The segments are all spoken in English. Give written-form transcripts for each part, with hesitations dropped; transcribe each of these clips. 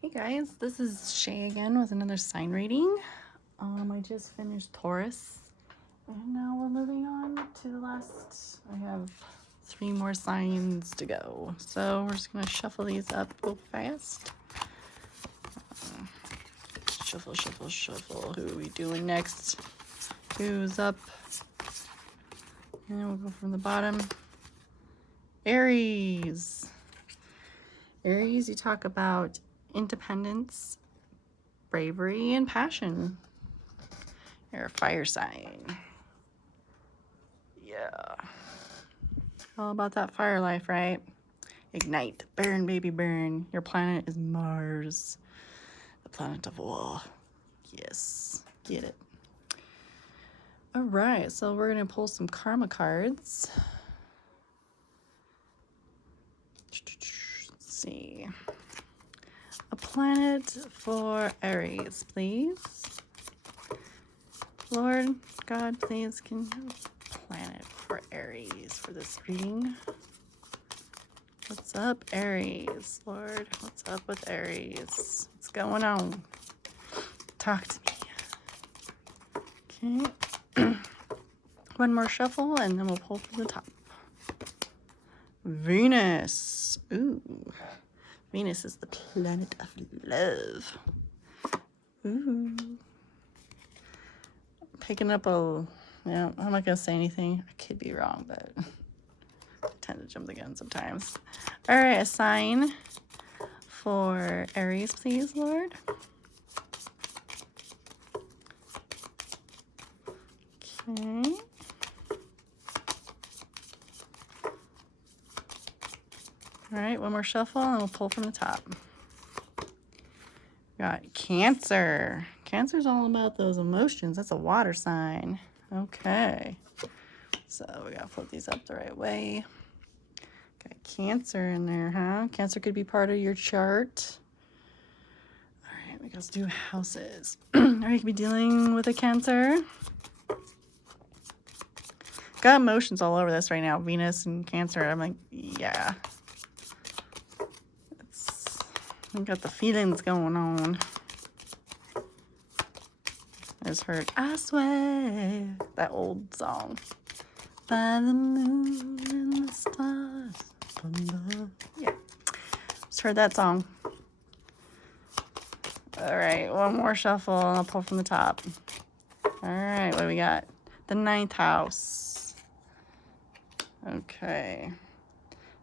Hey guys, this is Shay again with another sign reading. I just finished Taurus, and now we're moving on to the last. I have 3 more signs to go, so we're just gonna shuffle these up real fast. Shuffle, shuffle, shuffle. Who are we doing next? Who's up? And we'll go from the bottom. Aries. Aries, you talk about independence, bravery, and passion. You're a fire sign. Yeah. All about that fire life, right? Ignite. Burn, baby, burn. Your planet is Mars, the planet of war. Yes. Get it. All right. So we're going to pull some karma cards. Let's see. A planet for Aries, please. Lord God, please, can you have a planet for Aries for this reading? What's up, Aries? Lord, what's up with Aries? What's going on? Talk to me. Okay. One more shuffle, and then we'll pull from the top. Venus. Ooh. Venus is the planet of love. Ooh. Picking up a... Yeah, I'm not going to say anything. I could be wrong, but I tend to jump the gun sometimes. All right, a sign for Aries, please, Lord. Okay. All right, one more shuffle, and we'll pull from the top. Got Cancer. Cancer's all about those emotions. That's a water sign. Okay. So we gotta flip these up the right way. Got Cancer in there, huh? Cancer could be part of your chart. All right, we gotta do houses. Are you gonna be dealing with a Cancer? Got emotions all over this right now. Venus and Cancer. I'm like, yeah. I got the feelings going on. I just heard, I swear, that old song. By the moon and the stars above. Yeah, just heard that song. All right, one more shuffle, and I'll pull from the top. All right, what do we got? The 9th house. Okay.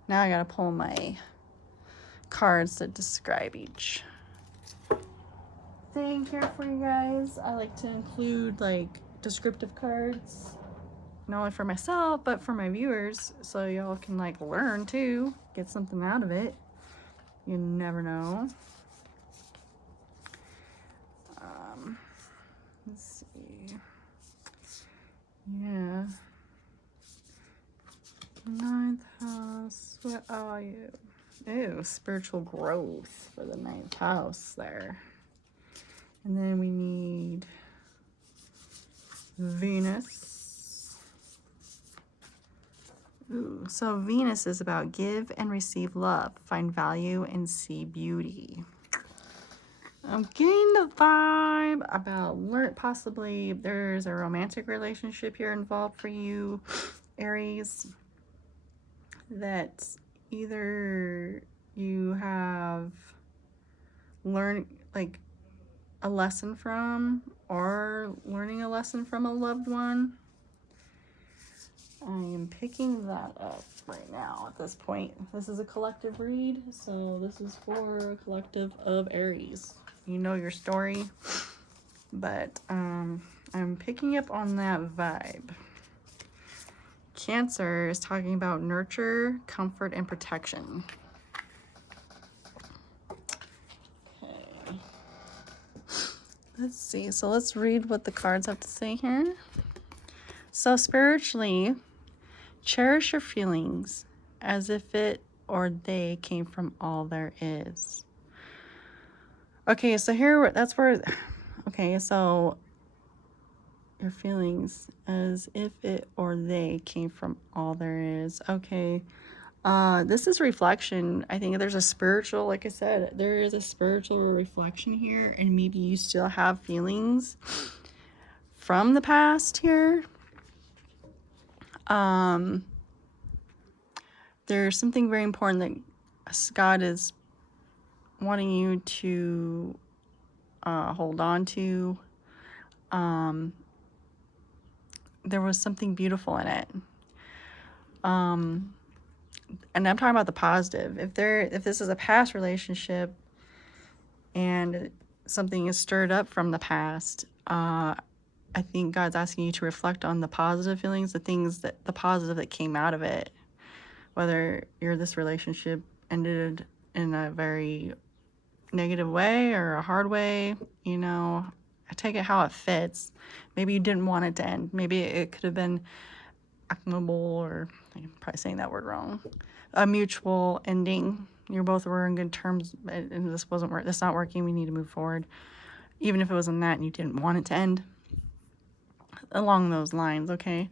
Now I gotta pull my cards that describe each thing here for you guys. I like to include like descriptive cards, not only for myself but for my viewers, so y'all can like learn too, get something out of it. You never know. Let's see. Yeah. 9th house. Where are you? Ew, spiritual growth for the 9th house there. And then we need Venus. Ooh, so Venus is about give and receive love, find value and see beauty. I'm getting the vibe about possibly there's a romantic relationship here involved for you, Aries, that either you have learned like a lesson from or learning a lesson from a loved one. I am picking that up right now at this point. This is a collective read, so this is for a collective of Aries. You know your story, but I'm picking up on that vibe. Cancer is talking about nurture, comfort, and protection. Okay. Let's see. So let's read what the cards have to say here. So spiritually, cherish your feelings as if it or they came from all there is. Okay, so here, that's where, okay, so your feelings as if it or they came from all there is. Okay, This is reflection. I think there's a spiritual, like I said, there is a spiritual reflection here, and maybe you still have feelings from the past here. There's something very important that God is wanting you to hold on to. There was something beautiful in it. And I'm talking about the positive. If this is a past relationship and something is stirred up from the past, I think God's asking you to reflect on the positive feelings, the positive that came out of it. Whether this relationship ended in a very negative way or a hard way, I take it how it fits. Maybe you didn't want it to end. Maybe it could have been amicable, or I'm probably saying that word wrong, a mutual ending. You both were in good terms, and this not working. We need to move forward. Even if it wasn't that and you didn't want it to end. Along those lines, okay?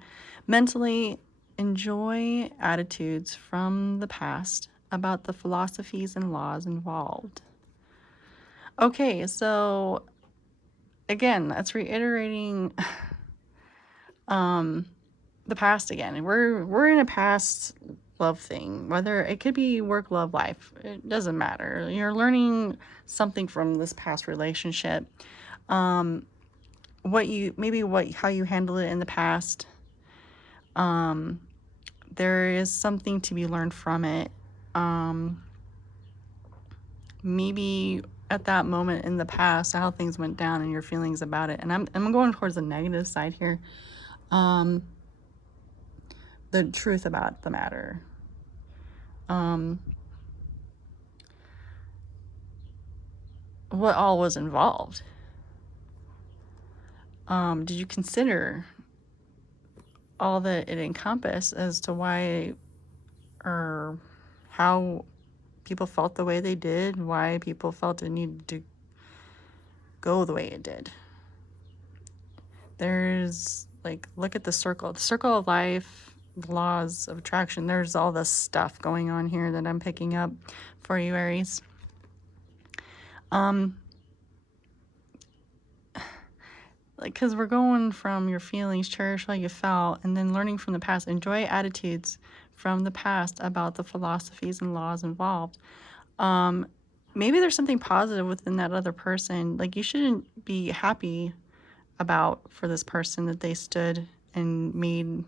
Mentally, enjoy attitudes from the past about the philosophies and laws involved. Okay, so again, that's reiterating the past again. We're in a past love thing, whether it could be work, love, life. It doesn't matter. You're learning something from this past relationship. How you handled it in the past. There is something to be learned from it. Maybe at that moment in the past, how things went down and your feelings about it. And I'm going towards the negative side here. The truth about the matter. What all was involved? Did you consider all that it encompassed as to why or how people felt the way they did, why people felt it needed to go the way it did? There's look at the circle of life, the laws of attraction. There's all this stuff going on here that I'm picking up for you, Aries. Because we're going from your feelings, cherish how you felt, and then learning from the past. Enjoy attitudes from the past about the philosophies and laws involved. Maybe there's something positive within that other person. You shouldn't be happy for this person that they stood and made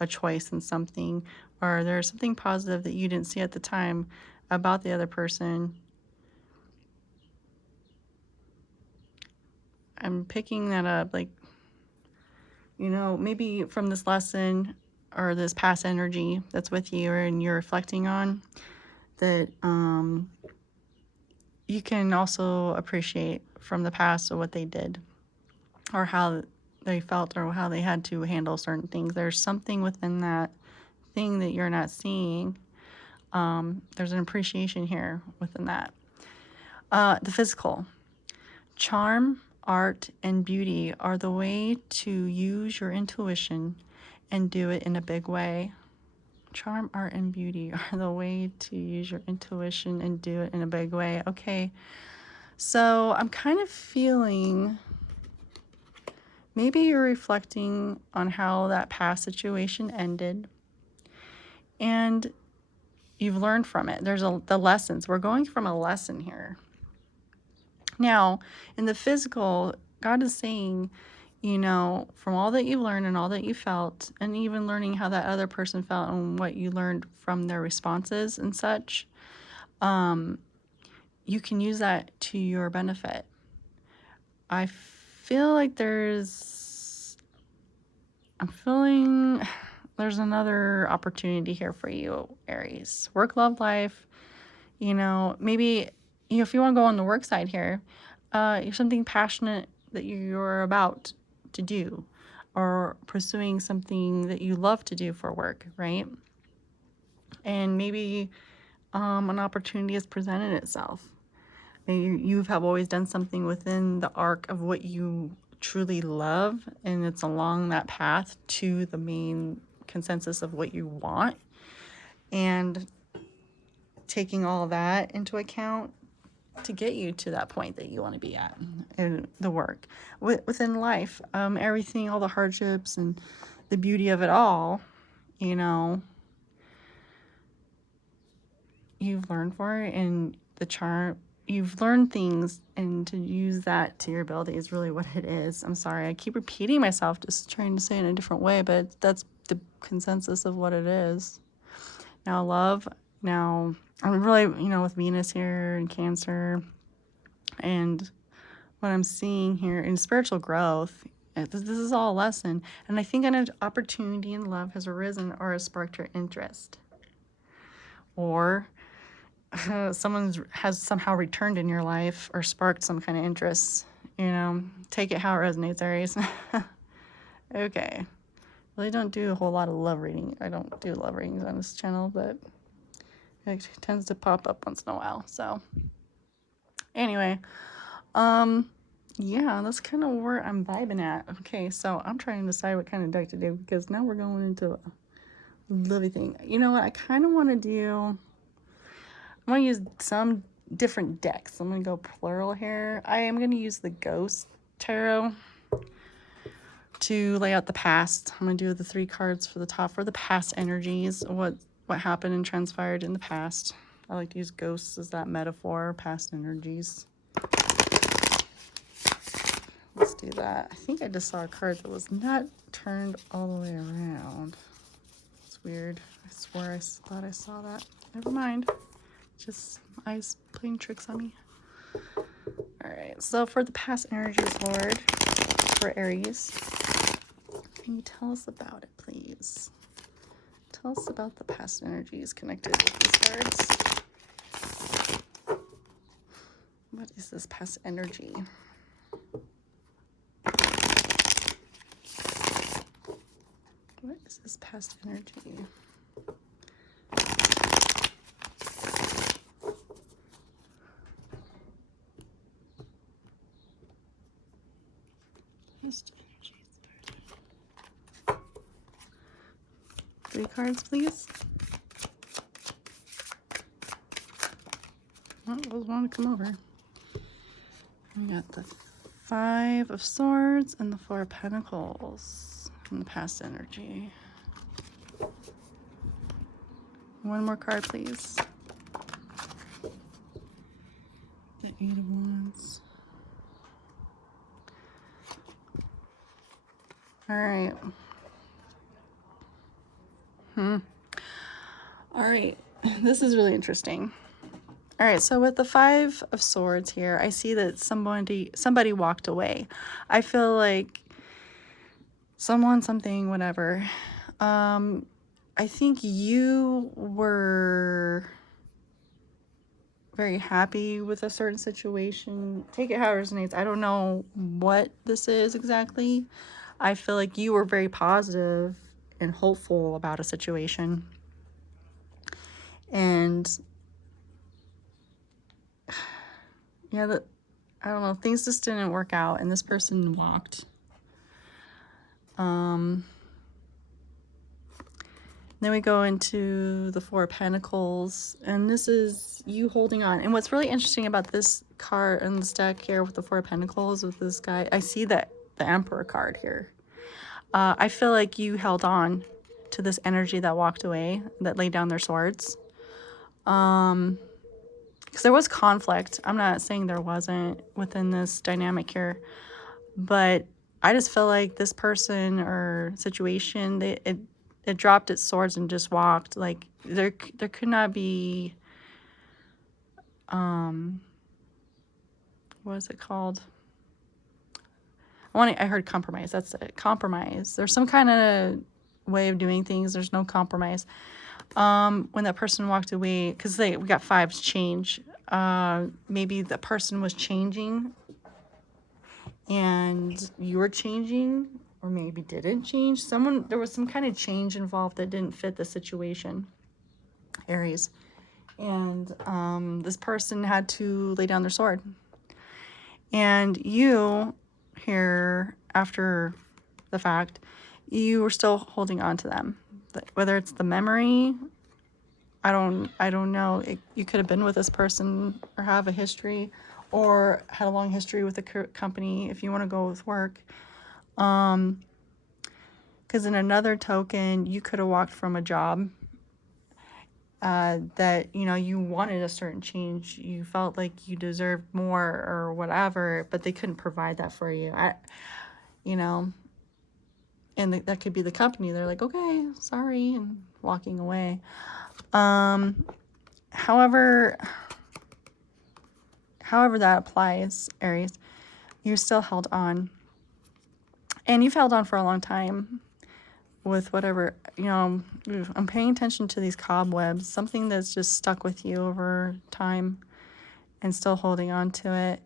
a choice in something, or there's something positive that you didn't see at the time about the other person. I'm picking that up, maybe from this lesson or this past energy that's with you and you're reflecting on that. You can also appreciate from the past of what they did or how they felt or how they had to handle certain things. There's something within that thing that you're not seeing. There's an appreciation here within that. The physical. Charm, art, and beauty are the way to use your intuition and do it in a big way. Charm, art, and beauty are the way to use your intuition and do it in a big way. Okay, so I'm kind of feeling maybe you're reflecting on how that past situation ended and you've learned from it. There's the lessons. We're going from a lesson here. Now, in the physical, God is saying, from all that you learned and all that you felt, and even learning how that other person felt and what you learned from their responses and such, you can use that to your benefit. I feel like there's another opportunity here for you, Aries. Work, love, life. Maybe if you want to go on the work side here, you're something passionate that you're about to do, or pursuing something that you love to do for work, right? And maybe an opportunity has presented itself. Maybe you have always done something within the arc of what you truly love, and it's along that path to the main consensus of what you want. and taking all that into account to get you to that point that you want to be at in the work. Within life, everything, all the hardships and the beauty of it all, you know, you've learned for it, and the charm, you've learned things, and to use that to your ability is really what it is. I'm sorry, I keep repeating myself, just trying to say it in a different way, but that's the consensus of what it is. Now, love, now, I'm really, you know, with Venus here and Cancer, and what I'm seeing here in spiritual growth, this is all a lesson. And I think an opportunity in love has arisen or has sparked your interest. Or someone has somehow returned in your life or sparked some kind of interest. You know, take it how it resonates, Aries. Okay. Really don't do a whole lot of love reading. I don't do love readings on this channel, but it tends to pop up once in a while. So anyway, yeah, that's kind of where I'm vibing at. Okay, so I'm trying to decide what kind of deck to do, because now we're going into a lovey thing. You know what? I kind of want to do, I'm going to use some different decks. I'm going to go plural here. I am going to use the Ghost Tarot to lay out the past. I'm going to do the 3 cards for the top for the past energies, what happened and transpired in the past. I like to use ghosts as that metaphor, past energies. Let's do that. I think I just saw a card that was not turned all the way around. It's weird. I swear I thought I saw that. Never mind. Just eyes playing tricks on me. Alright, so for the past energies, Lord, for Aries, can you tell us about it, please? Tell us about the past energies connected with these cards. What is this past energy? What is this past energy? Past energies. 3 cards, please. Oh, those want to come over. We got the 5 of Swords and the 4 of Pentacles in the past energy. One more card, please. The 8 of Wands. All right. All right. This is really interesting. All right, so with the 5 of Swords here, I see that somebody walked away. I feel like someone, something, whatever. I think you were very happy with a certain situation. Take it how it resonates. I don't know what this is exactly. I feel like you were very positive and hopeful about a situation. And yeah, I don't know, things just didn't work out, and this person walked. Then we go into the 4 of Pentacles, and this is you holding on. And what's really interesting about this card and this deck here with the 4 of Pentacles with this guy, I see that the Emperor card here. I feel like you held on to this energy that walked away, that laid down their swords. Because there was conflict. I'm not saying there wasn't within this dynamic here, but I just feel like this person or situation, it dropped its swords and just walked. Like there could not be, what is it called? I heard compromise. That's it. Compromise. There's some kind of way of doing things. There's no compromise. When that person walked away, because we got 5s change. Maybe the person was changing and you were changing, or maybe didn't change. There was some kind of change involved that didn't fit the situation, Aries. And this person had to lay down their sword. And you, here, after the fact, you were still holding on to them. Whether it's the memory I don't know. You could have been with this person or have a history or had a long history with the company if you want to go with work. Because in another token, you could have walked from a job that, you know, you wanted a certain change. You felt like you deserved more or whatever, but they couldn't provide that for you. You know, and that could be the company. They're like, okay, sorry, and walking away. However that applies, Aries, you still held on. And you've held on for a long time with whatever, you know, I'm paying attention to these cobwebs, something that's just stuck with you over time and still holding on to it.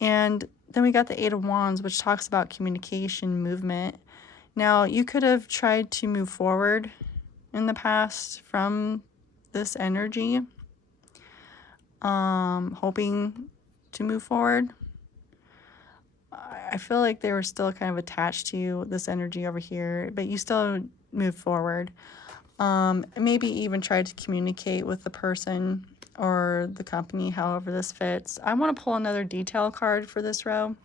And then we got the Eight of Wands, which talks about communication, movement. Now, you could have tried to move forward in the past from this energy, hoping to move forward. I feel like they were still kind of attached to this energy over here, but you still moved forward. Maybe even tried to communicate with the person or the company, however this fits. I want to pull another detail card for this row.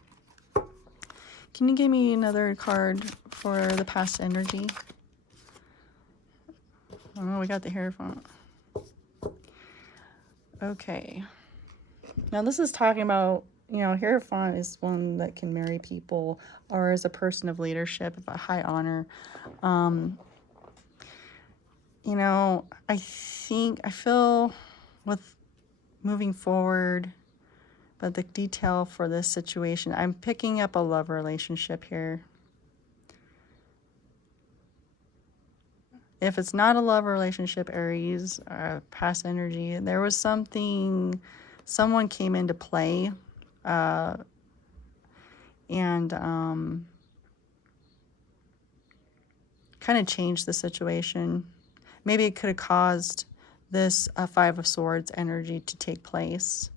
Can you give me another card for the past energy? Oh, we got the Hierophant. Okay. Now this is talking about, you know, Hierophant is one that can marry people or is a person of leadership, of a high honor. You know, I feel with moving forward, but the detail for this situation, I'm picking up a love relationship here. If it's not a love relationship, Aries, past energy, there was someone came into play, and kind of changed the situation. Maybe it could have caused this Five of Swords energy to take place.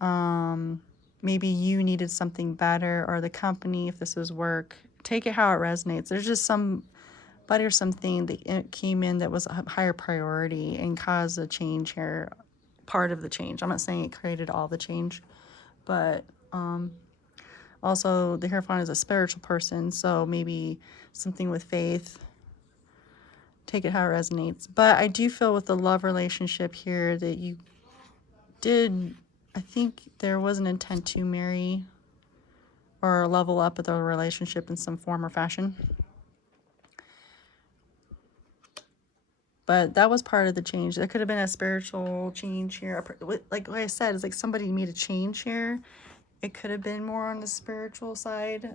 Maybe you needed something better, or the company, if this was work. Take it how it resonates. There's just somebody or something that came in that was a higher priority and caused a change here, part of the change. I'm not saying it created all the change, but also the Hierophant is a spiritual person, so maybe something with faith. Take it how it resonates. But I do feel with the love relationship here that you did, I think there was an intent to marry or level up with the relationship in some form or fashion. But that was part of the change. There could have been a spiritual change here. Like I said, it's like somebody made a change here. It could have been more on the spiritual side,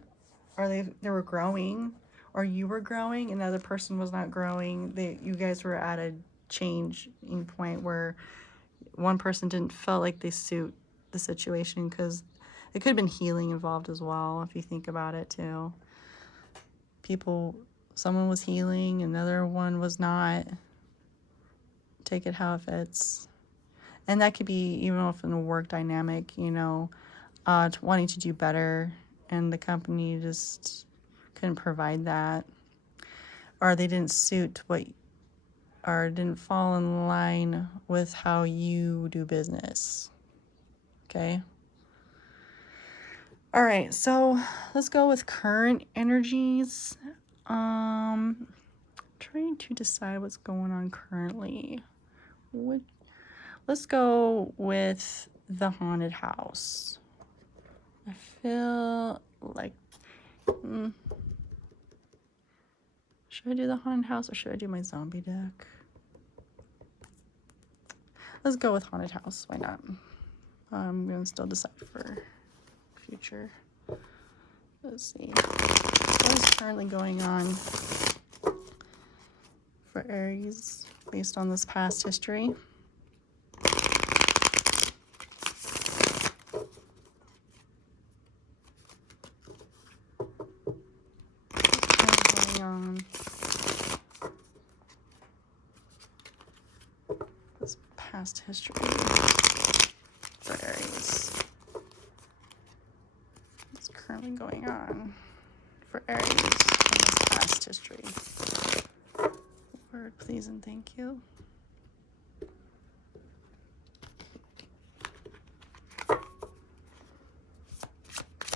or they were growing, or you were growing, and the other person was not growing. You guys were at a changing point where one person didn't feel like they suit the situation, because it could have been healing involved as well, if you think about it too. Someone was healing, another one was not. Take it how it fits. And that could be even if in a work dynamic, you know, wanting to do better, and the company just couldn't provide that, or they didn't suit or didn't fall in line with how you do business. Okay. All right, so let's go with current energies. Trying to decide what's going on currently. Let's go with the haunted house. I feel like, should I do the haunted house or should I do my zombie deck? Let's go with haunted house. Why not? I'm going to still decide for future. Let's see. What is currently going on for Aries based on this past history? This past history for Aries. What's currently going on for Aries in this past history? Word, please and thank you.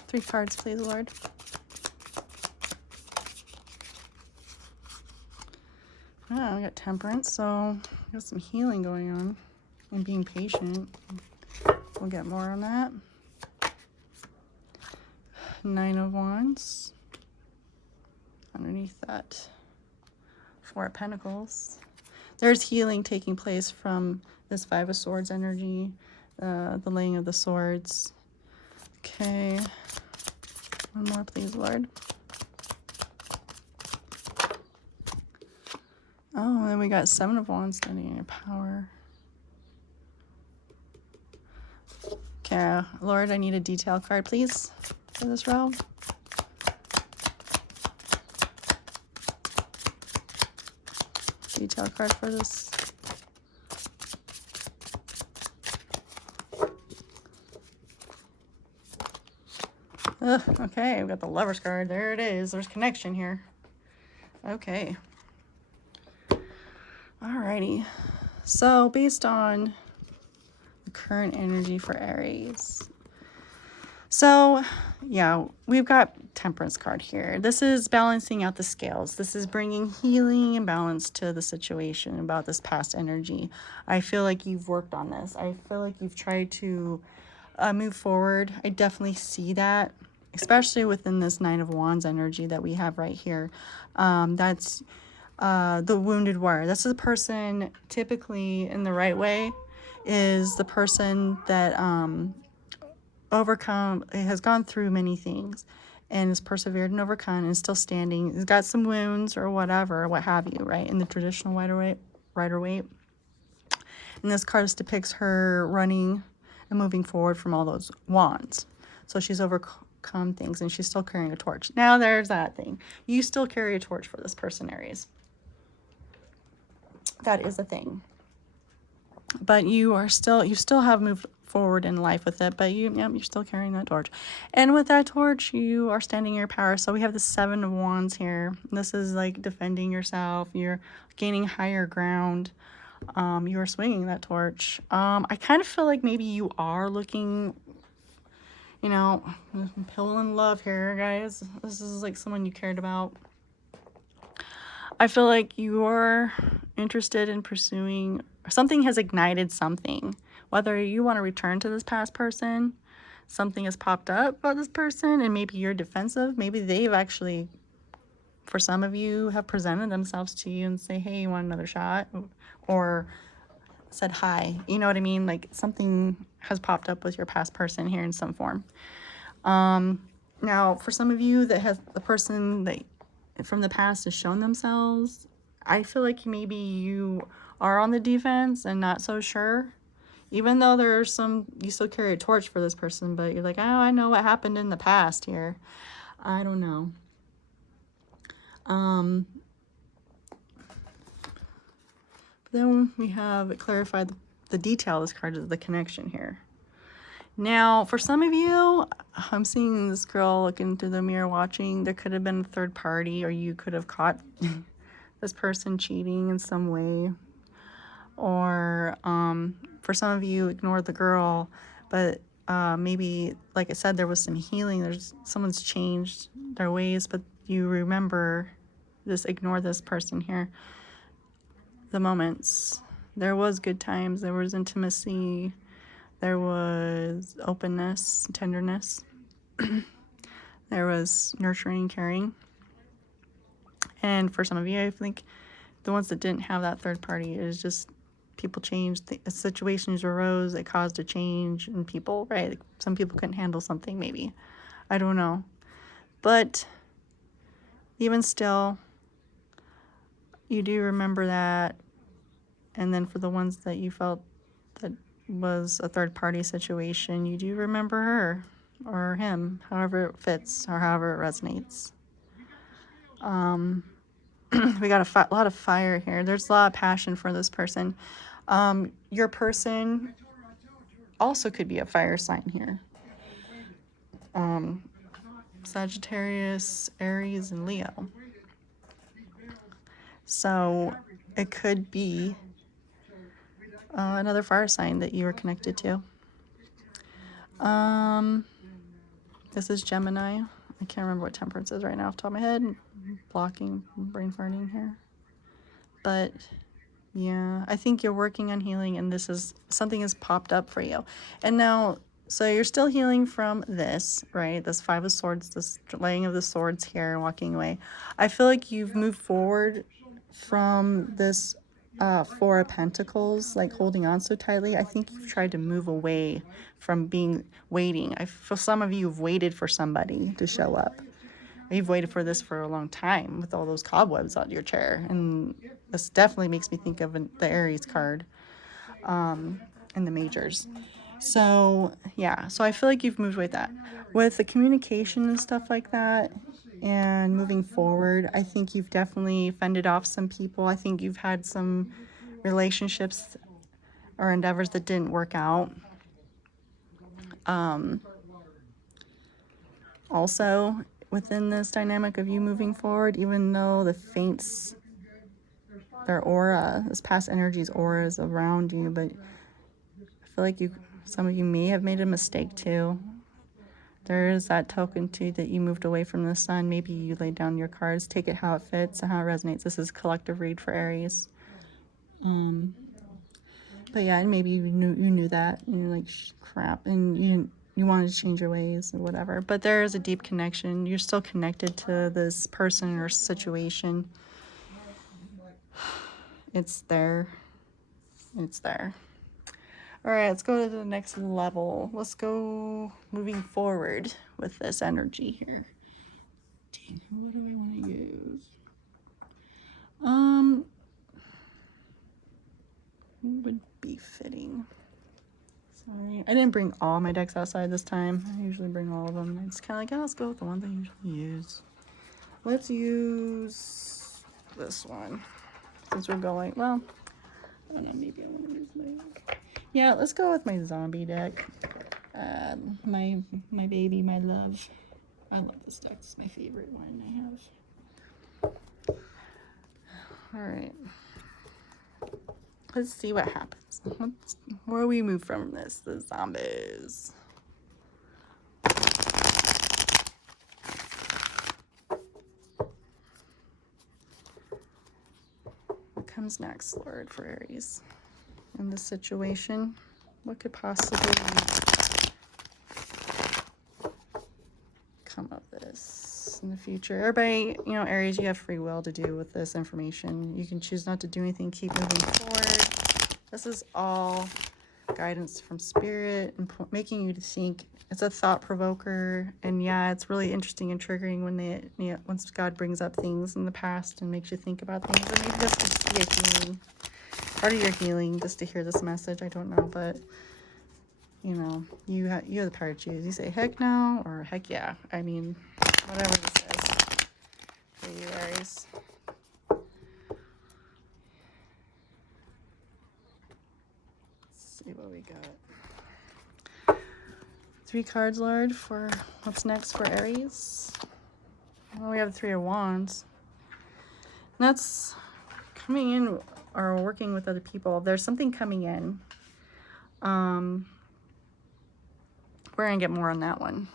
3 cards, please, Lord. Oh, I got Temperance, so I got some healing going on and being patient. We'll get more on that. 9 of Wands. Underneath that, 4 of Pentacles. There's healing taking place from this 5 of Swords energy, the laying of the swords. Okay. One more, please, Lord. Oh, and then we got 7 of Wands standing in your power. Okay, Lord, I need a detail card, please, for this row. Detail card for this. Ugh, okay, we've got the Lover's card. There it is. There's connection here. Okay. Alrighty. So based on the current energy for Aries. So yeah, we've got Temperance card here. This is balancing out the scales. This is bringing healing and balance to the situation about this past energy. I feel like you've worked on this. I feel like you've tried to move forward. I definitely see that, especially within this 9 of Wands energy that we have right here. That's the wounded warrior. That's the person, typically in the right way, is the person that has gone through many things and has persevered and overcome and is still standing. Has got some wounds or whatever, what have you, right? In the traditional Rider-Waite. And this card depicts her running and moving forward from all those wands. So she's overcome things and she's still carrying a torch. Now there's that thing. You still carry a torch for this person, Aries. That is a thing. But you still have moved forward in life with it, but you're still carrying that torch. And with that torch, you are standing in your power. So we have the 7 of Wands here. This is like defending yourself. You're gaining higher ground. You are swinging that torch. I kind of feel like maybe you are looking, pill in love here, guys. This is like someone you cared about. I feel like you're interested in pursuing, something has ignited something. Whether you want to return to this past person, something has popped up about this person, and maybe you're defensive. Maybe they've actually, for some of you, have presented themselves to you and say, hey, you want another shot? Or said hi. You know what I mean? Like something has popped up with your past person here in some form. Now, for some of you that has the person that from the past has shown themselves, I feel like maybe you are on the defense and not so sure. Even though there's you still carry a torch for this person, but you're like, oh, I know what happened in the past here. I don't know. Then we have it clarified the detail of this card is the connection here. Now, for some of you, I'm seeing this girl looking through the mirror watching. There could have been a third party, or you could have caught this person cheating in some way. Or for some of you, ignore the girl, but maybe, like I said, there was some healing. Someone's changed their ways, but you remember ignore this person here. The moments. There was good times. There was intimacy. There was openness, tenderness. There was nurturing, caring. And for some of you, I think the ones that didn't have that third party, is just people changed. The situations arose. It caused a change in people, right? Like some people couldn't handle something, maybe. I don't know. But even still, you do remember that. And then for the ones that you felt that was a third party situation, you do remember her or him, however it fits or however it resonates. We got a lot of fire here. There's a lot of passion for this person. Your person also could be a fire sign here. Sagittarius, Aries, and Leo. So it could be another fire sign that you are connected to. This is Gemini. I can't remember what temperance is right now off the top of my head. Blocking, brain farting here. But yeah, I think you're working on healing, and this is something has popped up for you. And now, so you're still healing from this, right? This Five of Swords, this laying of the swords here, walking away. I feel like you've moved forward from this Four of Pentacles, like holding on so tightly. I think you've tried to move away from being waiting. For some of you, have waited for somebody to show up. You've waited for this for a long time with all those cobwebs on your chair. And this definitely makes me think of the Aries card and the majors. So, yeah. So I feel like you've moved with that. With the communication and stuff like that and moving forward, I think you've definitely fended off some people. I think you've had some relationships or endeavors that didn't work out. Also, within this dynamic of you moving forward, even though the faints, their aura, this past energy's aura is around you, but I feel like some of you may have made a mistake too. There is that token too that you moved away from the sun. Maybe you laid down your cards, take it how it fits and how it resonates. This is collective read for Aries. But yeah, and maybe you knew that, and you're like, crap, and you wanted to change your ways or whatever. But there is a deep connection. You're still connected to this person or situation. It's there. It's there. All right, let's go to the next level. Let's go moving forward with this energy here. Dang, what do I want to use? What would be fitting? Sorry, I didn't bring all my decks outside this time. I usually bring all of them. It's kind of like, oh, let's go with the ones I usually use. Let's use this one since we're going. Well, I don't know. Maybe I want to use my. Yeah, let's go with my zombie deck. My baby, my love. I love this deck. It's my favorite one I have. All right. Let's see what happens. Where we move from this? The zombies. What comes next, Lord, for Aries? In this situation, what could possibly come of this in the future? Everybody, Aries, you have free will to do with this information. You can choose not to do anything, keep moving forward. This is all guidance from spirit and making you to think. It's a thought provoker, and yeah, it's really interesting and triggering when once God brings up things in the past and makes you think about things. Or maybe that's just your healing, part of your healing, just to hear this message. I don't know, but you have the power to choose. You say heck no or heck yeah. I mean, whatever this is for you, Aries. Let's see what we got. 3 cards, Lord, for what's next for Aries. Well, we have the 3 of Wands. And that's coming in or working with other people. There's something coming in. We're going to get more on that one.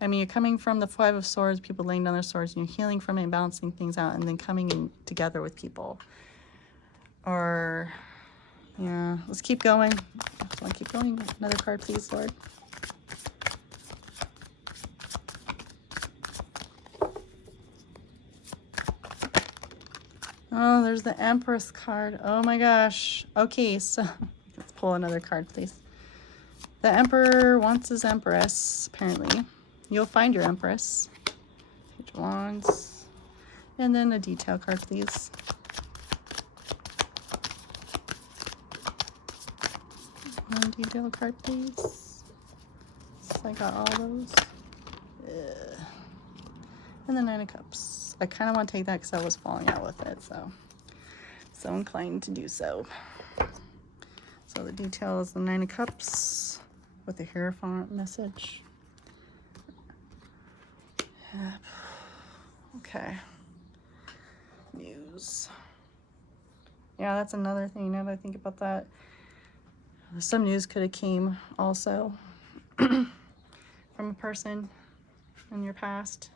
I mean, you're coming from the 5 of Swords, people laying down their swords, and you're healing from it and balancing things out, and then coming in together with people. Or, yeah, let's keep going. Just want to keep going. Another card, please, Lord. Oh, there's the Empress card. Oh my gosh. Okay, so let's pull another card, please. The Emperor wants his Empress, apparently. You'll find your Empress. Page of Wands. And then a detail card, please. One detail card, please. So I got all those. And the 9 of Cups. I kind of want to take that because I was falling out with it, so inclined to do so. So the detail is the 9 of Cups with the Hierophant message. Okay. Muse. Yeah, that's another thing. Now that I think about that, some news could have came also from a person in your past.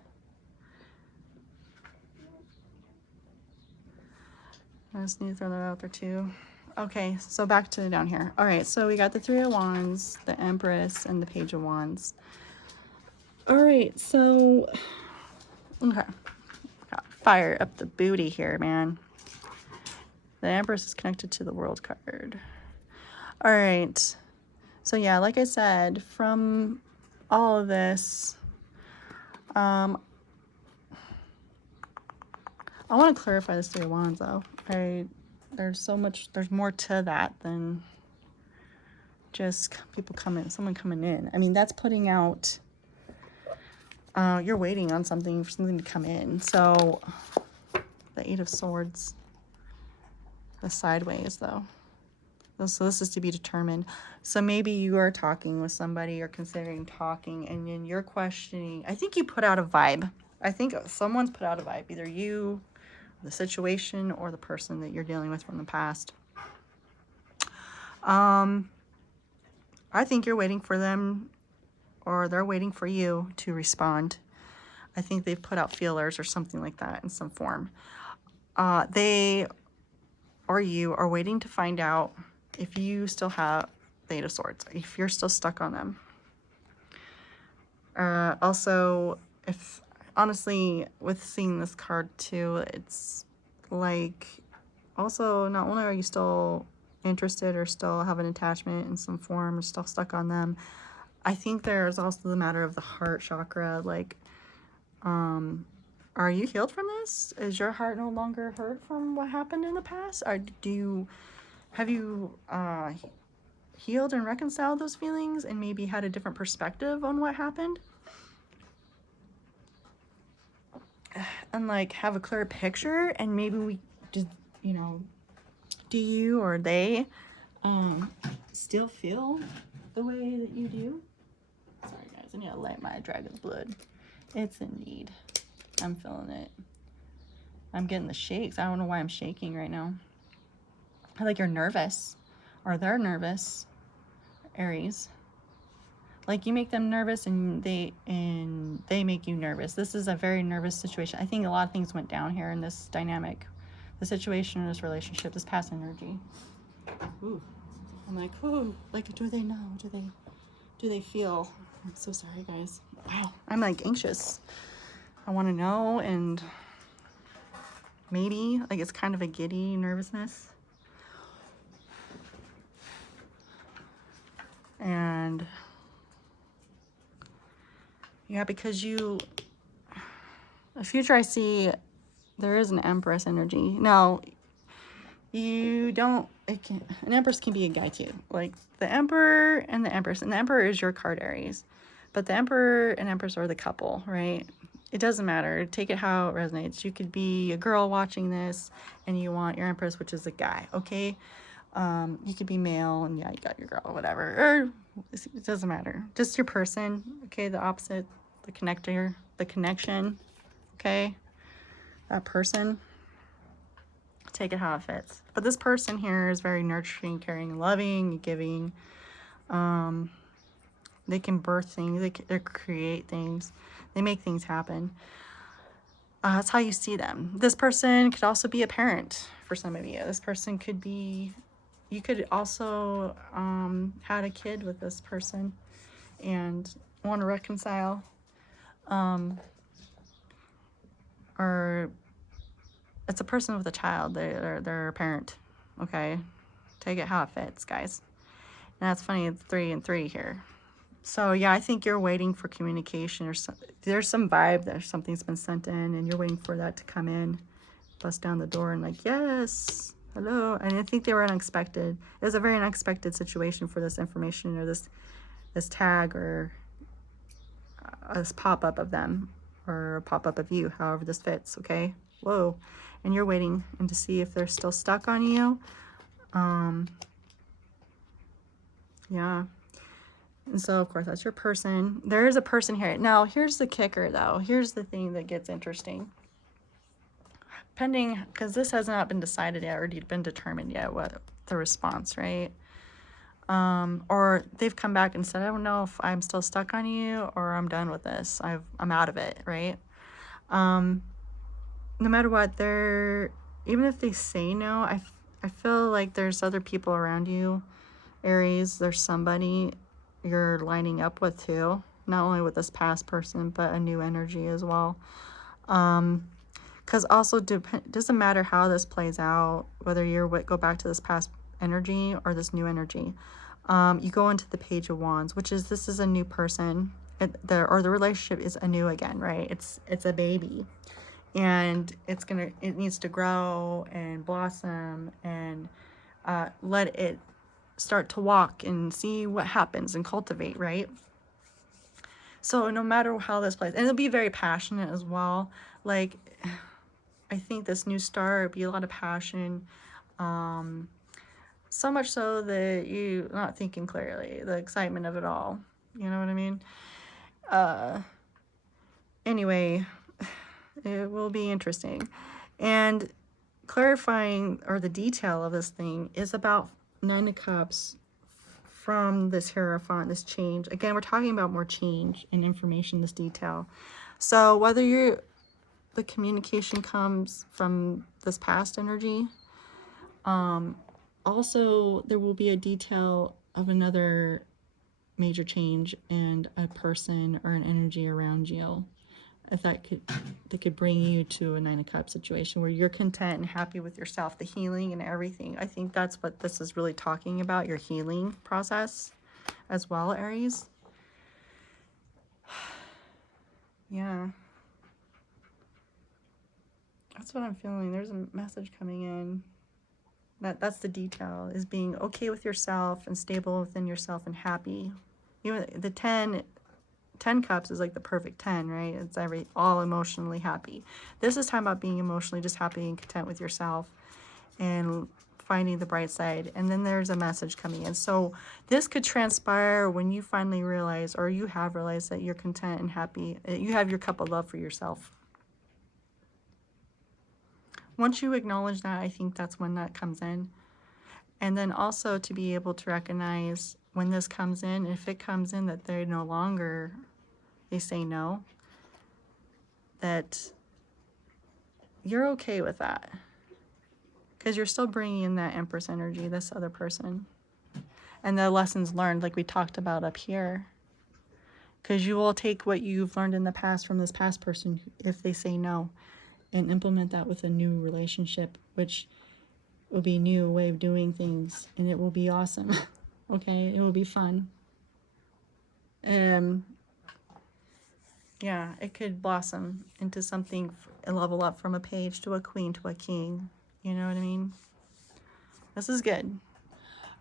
I just need to throw that out there too. Okay, so back to down here. All right, so we got the Three of Wands, the Empress, and the Page of Wands. All right, so, okay. Got fire up the booty here, man. The Empress is connected to the World card. All right. So yeah, like I said, from all of this, I want to clarify this Three of Wands though. There's so much, there's more to that than just someone coming in. I mean, that's putting out, you're waiting on something, for something to come in. So the Eight of Swords, the sideways though. So this is to be determined. So maybe you are talking with somebody or considering talking, and then you're questioning. I think you put out a vibe. I think someone's put out a vibe, either you, the situation, or the person that you're dealing with from the past. I think you're waiting for them, or they're waiting for you to respond. I think they've put out feelers or something like that in some form. They or you are waiting to find out if you still have the Eight of Swords, if you're still stuck on them. Also, if honestly, with seeing this card too, it's like, also, not only are you still interested or still have an attachment in some form or still stuck on them, I think there's also the matter of the heart chakra. Like, are you healed from this? Is your heart no longer hurt from what happened in the past? Or have you healed and reconciled those feelings and maybe had a different perspective on what happened? And like have a clear picture, and maybe we just, you know, do you or they still feel the way that you do? Sorry guys, I need to light my dragon's blood. It's in need. I'm feeling it. I'm getting the shakes. I don't know why I'm shaking right now. I like you're nervous, or they're nervous, Aries. Like you make them nervous, and they make you nervous. This is a very nervous situation. I think a lot of things went down here in this dynamic, the situation in this relationship, this past energy. Ooh, I'm like, ooh, like, do they know? Do they feel? I'm so sorry, guys. Wow, I'm like anxious. I want to know, and maybe like it's kind of a giddy nervousness. And yeah, because the future I see, there is an Empress energy. Now, an Empress can be a guy too. Like the Emperor and the Empress. And the Emperor is your card, Aries. But the Emperor and Empress are the couple, right? It doesn't matter. Take it how it resonates. You could be a girl watching this and you want your Empress, which is a guy, okay? You could be male and yeah, you got your girl, whatever. Or it doesn't matter. Just your person, okay? The opposite, the connector, the connection, okay? That person. Take it how it fits. But this person here is very nurturing, caring, loving, giving. They can birth things. They create things. They make things happen. That's how you see them. This person could also be a parent for some of you. This person could be, you could also had a kid with this person and want to reconcile. Or it's a person with a child. They're a parent. Okay, take it how it fits, guys. And that's funny. It's 3 and 3 here. So yeah, I think you're waiting for communication, or there's some vibe that something's been sent in, and you're waiting for that to come in, bust down the door, and like, yes, hello. And I think they were unexpected. It was a very unexpected situation for this information, or this tag, or this pop-up of them, or a pop-up of you, however this fits. Okay, whoa. And you're waiting and to see if they're still stuck on you. Yeah. And so, of course, that's your person. There is a person here. Now, here's the kicker, though. Here's the thing that gets interesting. Pending, because this has not been decided yet or been determined yet, what the response, right? Or they've come back and said, I don't know if I'm still stuck on you or I'm done with this. I'm out of it, right? No matter what, even if they say no, I feel like there's other people around you, Aries. There's somebody you're lining up with too, not only with this past person, but a new energy as well. Because also doesn't matter how this plays out, whether go back to this past energy or this new energy. You go into the Page of Wands, which is this is a new person, the relationship is anew again, right? It's a baby, and it needs to grow and blossom and let it start to walk and see what happens and cultivate, right? So no matter how this plays, and it'll be very passionate as well. Like, I think this new start will be a lot of passion. So much so that you're not thinking clearly, the excitement of it all. You know what I mean? Anyway, it will be interesting. And clarifying, or the detail of this thing, is about Nine of Cups from this Hierophant, this change. Again, we're talking about more change and information, this detail. So whether the communication comes from this past energy, also there will be a detail of another major change and a person or an energy around you. If that could bring you to a Nine of Cups situation where you're content and happy with yourself, the healing and everything. I think that's what this is really talking about, your healing process as well, Aries. Yeah. That's what I'm feeling. There's a message coming in. That's the detail, is being okay with yourself and stable within yourself and happy. The 10 cups is like the perfect 10, right? It's all emotionally happy. This is talking about being emotionally just happy and content with yourself and finding the bright side. And then there's a message coming in. So this could transpire when you finally realize, or you have realized, that you're content and happy. You have your cup of love for yourself. Once you acknowledge that, I think that's when that comes in. And then also to be able to recognize when this comes in, if it comes in that they say no, that you're okay with that. Because you're still bringing in that Empress energy, this other person. And the lessons learned, like we talked about up here. Because you will take what you've learned in the past from this past person, if they say no, and implement that with a new relationship, which will be a new way of doing things, and it will be awesome. Okay, it will be fun. Yeah, it could blossom into something, a level up from a page to a queen to a king. You know what I mean? This is good.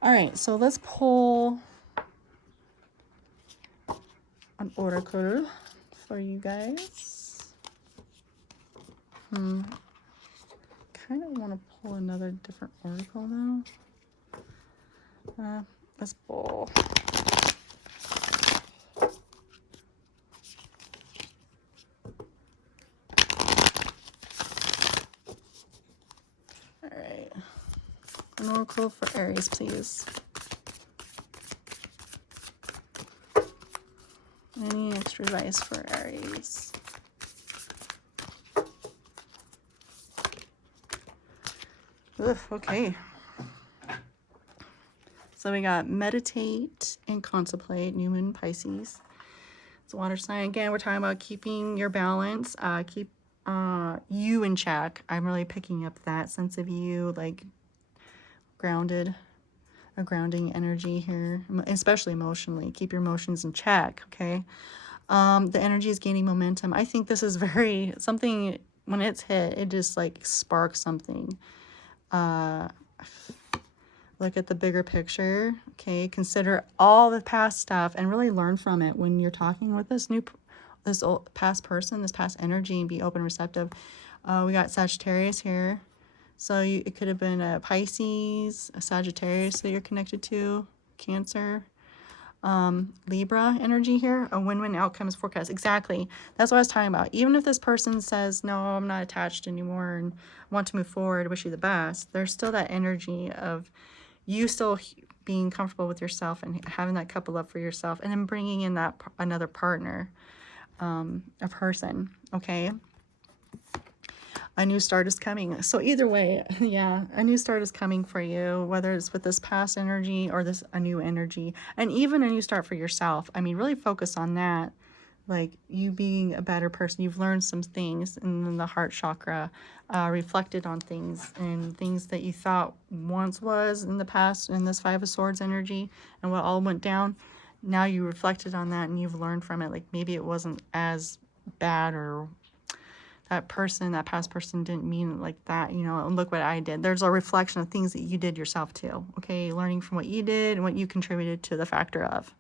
All right, so let's pull an oracle for you guys. Kind of want to pull another different oracle though. Let's pull. All right, an oracle for Aries, please. Any extra advice for Aries? Okay. So we got meditate and contemplate, new moon Pisces. It's a water sign. Again, we're talking about keeping your balance, keep you in check. I'm really picking up that sense of you, like grounded, a grounding energy here, especially emotionally. Keep your emotions in check, okay? The energy is gaining momentum. I think this is something, when it's hit, it just like sparks something. Look at the bigger picture, okay? Consider all the past stuff and really learn from it when you're talking with this old past person, this past energy, and be open and receptive. We got Sagittarius here. So it could have been a Pisces, a Sagittarius that you're connected to, Cancer. Libra energy here, a win-win outcomes forecast. Exactly. That's what I was talking about. Even if this person says, no, I'm not attached anymore and want to move forward, wish you the best, there's still that energy of you still being comfortable with yourself and having that cup of love for yourself, and then bringing in that another partner, a person, okay? A new start is coming. So either way, yeah, a new start is coming for you, whether it's with this past energy or this a new energy, and even a new start for yourself. I mean, really focus on that, like you being a better person. You've learned some things, and then the heart chakra, reflected on things and things that you thought once was in the past in this Five of Swords energy and what all went down. Now you reflected on that and you've learned from it. Like maybe it wasn't as bad, or that person, that past person didn't mean it like that, you know, and look what I did. There's a reflection of things that you did yourself too, okay? Learning from what you did and what you contributed to the factor of,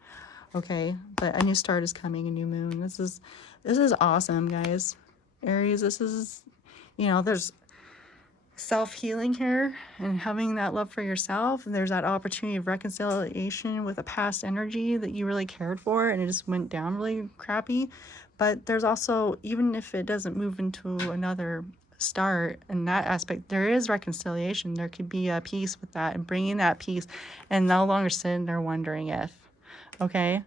okay? But a new start is coming, a new moon. This is awesome, guys. Aries, this is, you know, there's self-healing here and having that love for yourself. There's that opportunity of reconciliation with a past energy that you really cared for and it just went down really crappy. But there's also, even if it doesn't move into another start in that aspect, there is reconciliation. There could be a peace with that and bringing that peace and no longer sitting there wondering if, okay?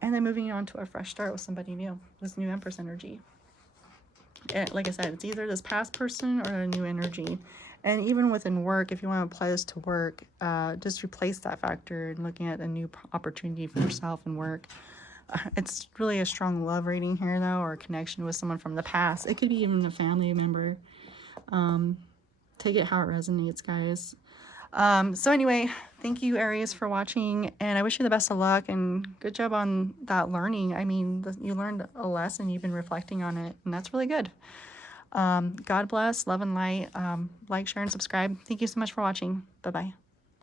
And then moving on to a fresh start with somebody new, this new Empress energy. And like I said, it's either this past person or a new energy. And even within work, if you want to apply this to work, just replace that factor and looking at a new opportunity for yourself and work. It's really a strong love reading here, though, or a connection with someone from the past. It could be even a family member. Take it how it resonates, guys. So anyway, thank you, Aries, for watching, and I wish you the best of luck, and good job on that learning. I mean, you learned a lesson, you've been reflecting on it, and that's really good. God bless, love and light. Like, share, and subscribe. Thank you so much for watching. Bye-bye.